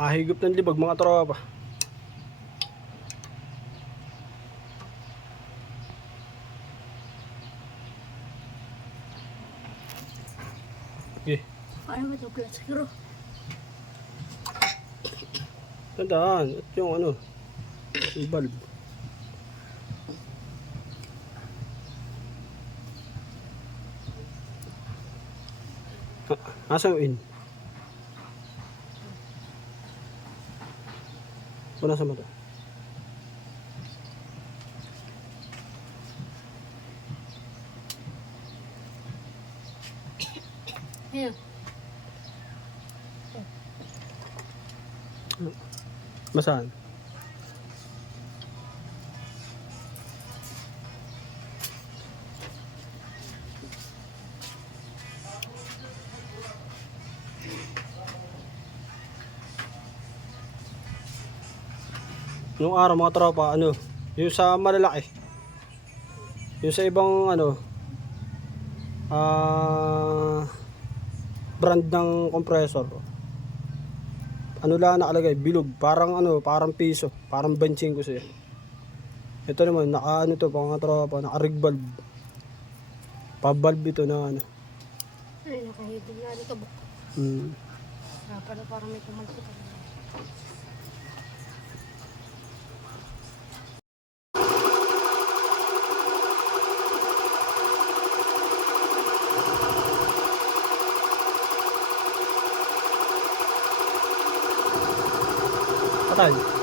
Nakahigop ng libag mga tropa. Okay. Paano ba ito? Siguro. Tandaan. At yung ano. Yung bulb. Asa yung in? Wala sa mata. Ayan. Masaan? Nung araw mga tropa, ano, yung sa malalaki. Yung sa ibang ano, brand ng compressor. Ano lang nakalagay, bilog, parang ano, parang piso, parang benching ko siya. Ito naman, naka ano to, mga tropa, naka rig valve. Pa-valve ito na ano. Ay, nakahidin na rin ka ba? Pala parang may kumalsik ka. Patay.